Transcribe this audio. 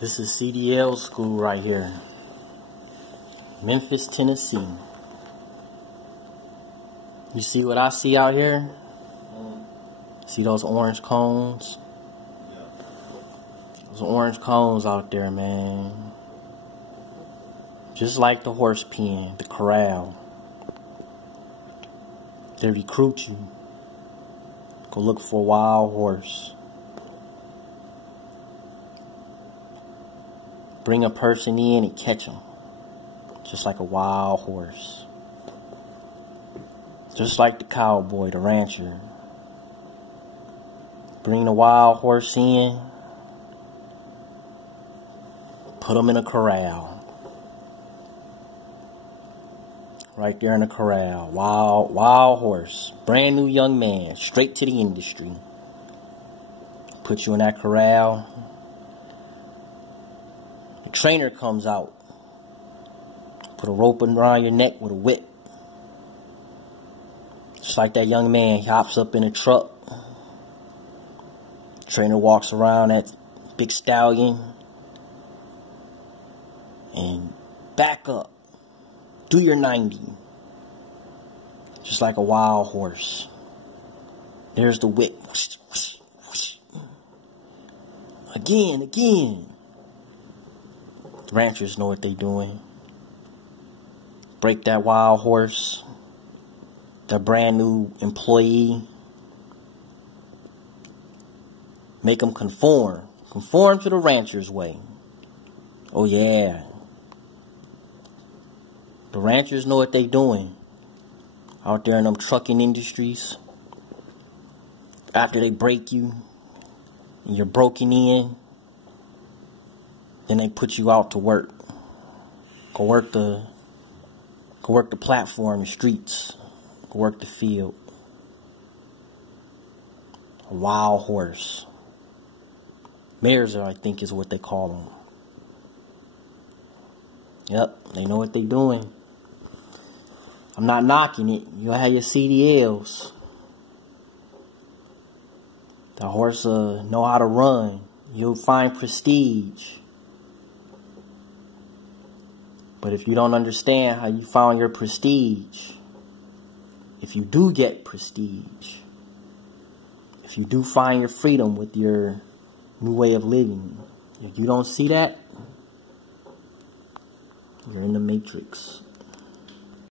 This is CDL school right here. Memphis, Tennessee. You see what I see out here? See those orange cones? Those orange cones out there, man. Just like the horse pen, the corral. They recruit you. Go look for a wild horse. Bring a person in and catch them. Just like a wild horse. Just like the cowboy, the rancher. Bring the wild horse in. Put him in a corral. Right there in the corral. Wild horse. Brand new young man. Straight to the industry. Put you in that corral. The trainer comes out. Put a rope around your neck with a whip. Just like that young man. He hops up in a truck. The trainer walks around that big stallion. And back up. Do your 90. Just like a wild horse. There's the whip. Again. The ranchers know what they're doing. Break that wild horse. Their brand new employee. Make them conform. Conform to the rancher's way. Oh yeah. The ranchers know what they doing out there in them trucking industries. After they break you and you're broken in, then they put you out to work. Go work the platform, the streets. Go work the field. A wild horse. Mares, I think, is what they call them. Yep, they know what they doing. I'm not knocking it. You'll have your CDLs. The horse know how to run. You'll find prestige. But if you don't understand how you found your prestige, if you do get prestige, if you do find your freedom with your new way of living, if you don't see that, you're in the matrix.